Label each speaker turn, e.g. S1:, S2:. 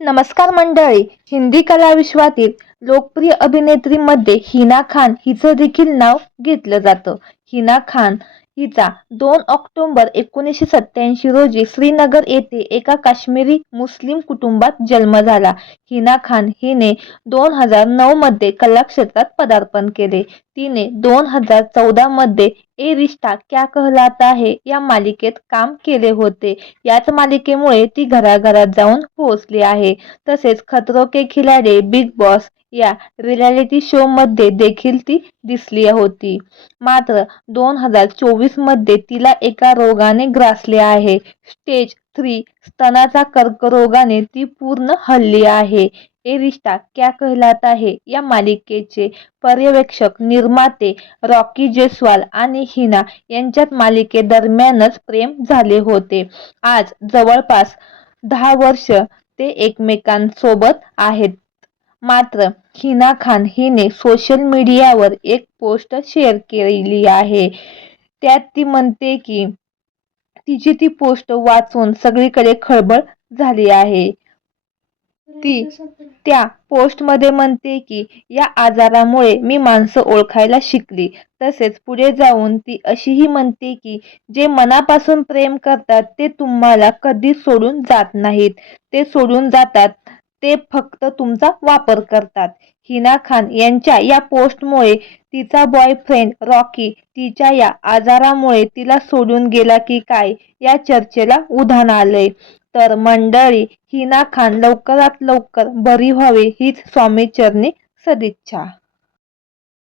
S1: नमस्कार मंडळी. हिंदी कला विश्वातील लोकप्रिय अभिनेत्रीमध्ये हिना खान हिचं देखील नाव घेतलं जातं. हिना खान हिचा दोन ऑक्टोबर एकोणीसशे सत्याऐंशी रोजी श्रीनगर येथे एका काश्मीरी मुस्लिम कुटुंबात जन्म झाला. हिना खान हिने दोन हजार नऊ मध्ये कला क्षेत्रात पदार्पण केले. तिने दोन हजार चौदा मध्ये ए रिश्ता क्या कहलाता है या मालिकेत काम केले होते. याच मालिकेमुळे ती घराघरात जाऊन पोहोचली आहे. तसेच खतरो के खिलाडी बिग बॉस या रियालिटी शो मध्ये देखील ती दिसली होती. मात्र दोन हजार चोवीसमध्ये तिला एका रोगाने ग्रासले आहे. स्टेज थ्री स्तनाचा कर्करोगाने ती पूर्ण हल्ली आहे. ए रिश्ता क्या कहलाता है या मालिकेचे पर्यवेक्षक निर्माते रॉकी जयस्वाल आणि हिना यांच्यात मालिकेदरम्यानच प्रेम झाले होते. आज जवळपास दहा वर्ष ते एकमेकांसोबत आहेत. मात्र हिना खान हिने सोशल मीडियावर एक पोस्ट शेअर केली आहे. त्यात ती म्हणते की तिची ती पोस्ट वाचून सगळीकडे खळबळ झाली आहे. ती त्या पोस्टमध्ये म्हणते की या आजारामुळे मी माणसं ओळखायला शिकली. तसेच पुढे जाऊन ती अशीही म्हणते की जे मनापासून प्रेम करतात ते तुम्हाला कधी सोडून जात नाहीत. ते सोडून जातात. ते फक्त तुमचा वापर करतात. हिना खान यांच्या या पोस्टमुळे तिचा बॉयफ्रेंड रॉकी तिच्या या आजारामुळे तिला सोडून गेला की काय या चर्चेला उधाण आलंय. तर मंडळी हिना खान लवकरात लवकर बरी व्हावी हीच स्वामीचरणी सदिच्छा.